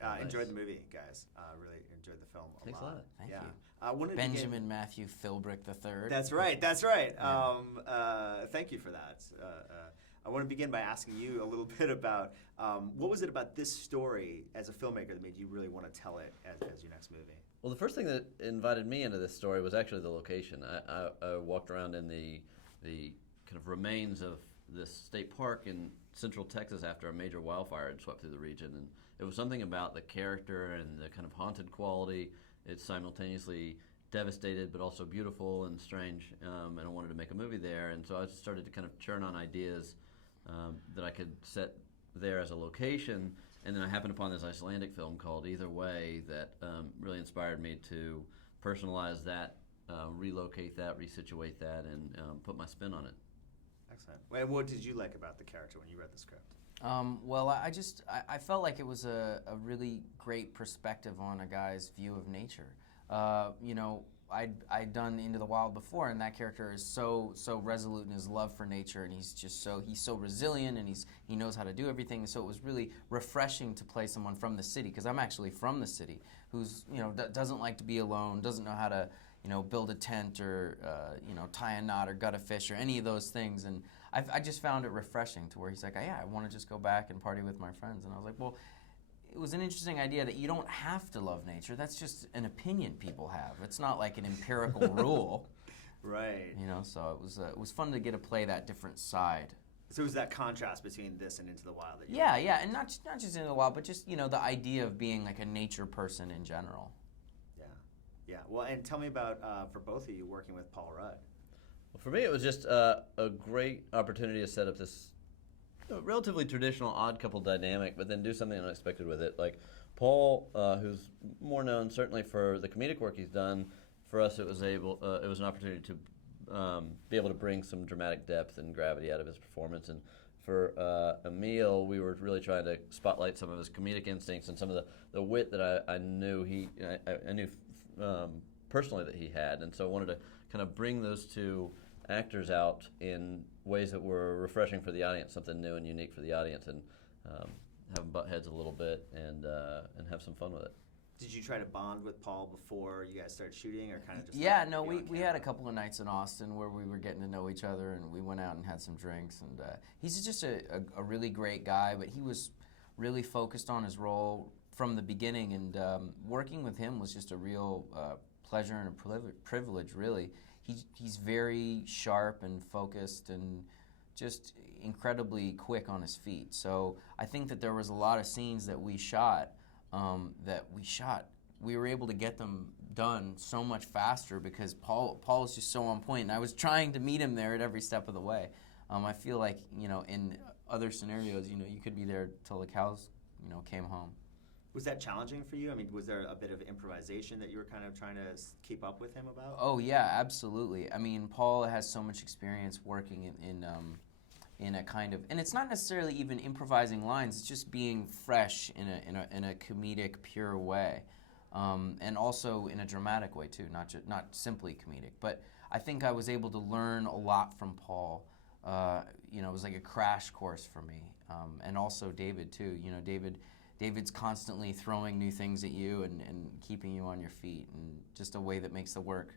Nice. Enjoyed the movie, guys. Really enjoyed the film a Thanks lot. a lot. Thank Yeah. you. Wanted Benjamin Matthew Philbrick III. That's right. That's right. Yeah. Thank you for that. I want to begin by asking you a little bit about what was it about this story as a filmmaker that made you really want to tell it as your next movie? Well, the first thing that invited me into this story was actually the location. I walked around in the kind of remains of this state park in central Texas after a major wildfire had swept through the region, and it was something about the character and the kind of haunted quality. It's simultaneously devastated but also beautiful and strange, and I wanted to make a movie there, and so I just started to kind of churn on ideas that I could set there as a location, and then I happened upon this Icelandic film called Either Way that really inspired me to personalize that, relocate that, resituate that, and put my spin on it. Excellent. And what did you like about the character when you read the script? Well, I felt like it was a really great perspective on a guy's view of nature. You know, I'd done Into the Wild before, and that character is so resolute in his love for nature, and he's so resilient, and he knows how to do everything. So it was really refreshing to play someone from the city, because I'm actually from the city, who's doesn't like to be alone, doesn't know how to build a tent or tie a knot or gut a fish or any of those things. And I just found it refreshing to where he's like, yeah, I want to just go back and party with my friends. And I was like, well, it was an interesting idea that you don't have to love nature. That's just an opinion people have. It's not like an empirical rule. Right. So it was fun to get to play that different side. So it was that contrast between this and Into the Wild that you Yeah, and not just Into the Wild, but just the idea of being like a nature person in general. Yeah. Well, and tell me about, for both of you, working with Paul Rudd. Well, for me, it was just a great opportunity to set up this relatively traditional odd couple dynamic, but then do something unexpected with it. Like Paul, who's more known certainly for the comedic work he's done, for us it was an opportunity to be able to bring some dramatic depth and gravity out of his performance. And for Emile, we were really trying to spotlight some of his comedic instincts and some of the wit that I knew I knew personally that he had, and so I wanted to kind of bring those two actors out in ways that were refreshing for the audience, something new and unique for the audience, and have them butt heads a little bit and have some fun with it. Did you try to bond with Paul before you guys started shooting, or kind of just? Yeah, no, we had a couple of nights in Austin where we were getting to know each other, and we went out and had some drinks. And he's just a really great guy, but he was really focused on his role from the beginning, and working with him was just a real pleasure and a privilege, really. He's very sharp and focused and just incredibly quick on his feet. So I think that there was a lot of scenes that we shot we were able to get them done so much faster because Paul is just so on point, and I was trying to meet him there at every step of the way. I feel like in other scenarios, you could be there till the cows came home. Was that challenging for you? I mean, was there a bit of improvisation that you were kind of trying to keep up with him about? Oh yeah, absolutely. I mean, Paul has so much experience working in a kind of, and it's not necessarily even improvising lines. It's just being fresh in a comedic, pure way, and also in a dramatic way too. Not simply comedic, but I think I was able to learn a lot from Paul. It was like a crash course for me, and also David too. David's constantly throwing new things at you and keeping you on your feet, and just a way that makes the work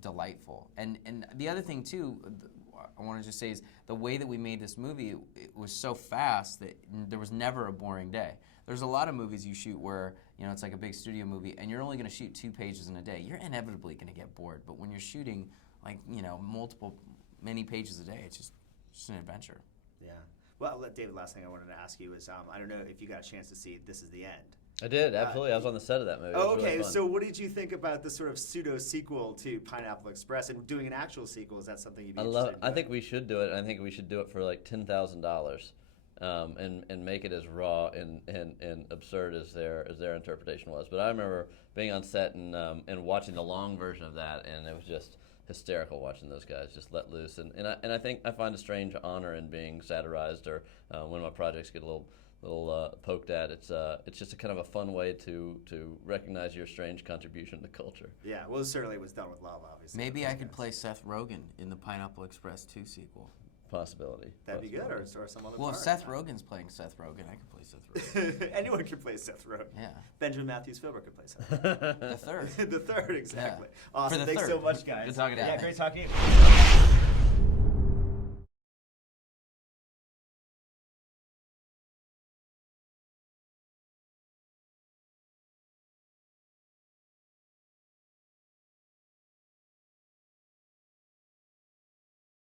delightful. And the other thing too, I want to just say is the way that we made this movie, it was so fast that there was never a boring day. There's a lot of movies you shoot where it's like a big studio movie and you're only going to shoot 2 pages in a day. You're inevitably going to get bored. But when you're shooting like many pages a day, it's just an adventure. Yeah. Well, David, last thing I wanted to ask you is, I don't know if you got a chance to see This Is the End. I did, absolutely. I was on the set of that movie. Oh, okay. Really fun. So what did you think about the sort of pseudo-sequel to Pineapple Express, and doing an actual sequel? Is that something you'd be interested in? I think we should do it. I think we should do it for like $10,000 and make it as raw and absurd as their interpretation was. But I remember being on set and watching the long version of that, and it was just hysterical watching those guys just let loose. And I think I find a strange honor in being satirized, or when my projects get a little poked at. It's just a kind of a fun way to recognize your strange contribution to culture. Yeah, well, certainly it was done with love, obviously. Maybe I could play Seth Rogen in the Pineapple Express 2 sequel. possibility. That'd be good, or some other Well, if part. Seth Rogen's playing Seth Rogen, I can play Seth Rogen. Anyone can play Seth Rogen. Yeah. Benjamin Matthews Philbrick could play Seth Rogen. The third. The third, exactly. Yeah. Awesome. For the Thanks third. so much, guys. Good talking to you. Yeah, great talking to you.